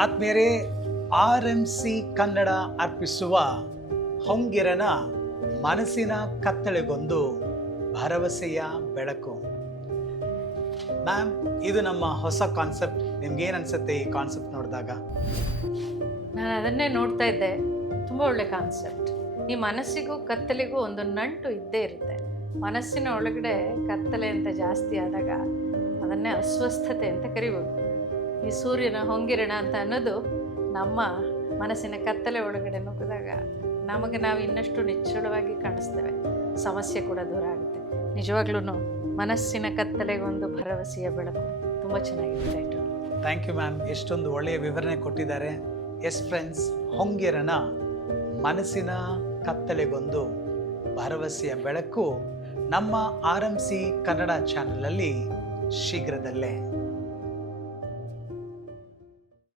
ಆತ್ಮೀಯರೇ, RMC ಕನ್ನಡ ಅರ್ಪಿಸುವ ಹೊಂಗಿರನ ಮನಸ್ಸಿನ ಕತ್ತಲೆಗೊಂದು ಭರವಸೆಯ ಬೆಳಕು. ಮ್ಯಾಮ್, ಇದು ನಮ್ಮ ಹೊಸ ಕಾನ್ಸೆಪ್ಟ್. ನಿಮ್ಗೆ ಏನು ಅನ್ಸುತ್ತೆ ಈ ಕಾನ್ಸೆಪ್ಟ್ ನೋಡಿದಾಗ? ನಾನು ಅದನ್ನೇ ನೋಡ್ತಾ ಇದ್ದೆ. ತುಂಬ ಒಳ್ಳೆ ಕಾನ್ಸೆಪ್ಟ್. ಈ ಮನಸ್ಸಿಗೂ ಕತ್ತಲೆಗೂ ಒಂದು ನಂಟು ಇದ್ದೇ ಇರುತ್ತೆ. ಮನಸ್ಸಿನ ಒಳಗಡೆ ಕತ್ತಲೆ ಅಂತ ಜಾಸ್ತಿ ಆದಾಗ ಅದನ್ನೇ ಅಸ್ವಸ್ಥತೆ ಅಂತ ಕರಿಬೋದು. ಈ ಸೂರ್ಯನ ಹೊಂಗಿರಣ ಅಂತ ಅನ್ನೋದು ನಮ್ಮ ಮನಸ್ಸಿನ ಕತ್ತಲೆ ಒಳಗಡೆ ನುಗ್ಗಿದಾಗ ನಮಗೆ ನಾವು ಇನ್ನಷ್ಟು ನಿಚ್ಚಳವಾಗಿ ಕಾಣಿಸ್ತೇವೆ. ಸಮಸ್ಯೆ ಕೂಡ ದೂರ ಆಗುತ್ತೆ. ನಿಜವಾಗ್ಲೂ ಮನಸ್ಸಿನ ಕತ್ತಲೆಗೊಂದು ಭರವಸೆಯ ಬೆಳಕು. ತುಂಬ ಚೆನ್ನಾಗಿದೆ ಟೈಟಲ್. ಥ್ಯಾಂಕ್ ಯು ಮ್ಯಾಮ್, ಎಷ್ಟೊಂದು ಒಳ್ಳೆಯ ವಿವರಣೆ ಕೊಟ್ಟಿದ್ದಾರೆ. ಎಸ್ ಫ್ರೆಂಡ್ಸ್, ಹೊಂಗಿರನ ಮನಸ್ಸಿನ ಕತ್ತಲೆಗೊಂದು ಭರವಸೆಯ ಬೆಳಕು ನಮ್ಮ RMC ಕನ್ನಡ ಚಾನಲಲ್ಲಿ ಶೀಘ್ರದಲ್ಲೇ.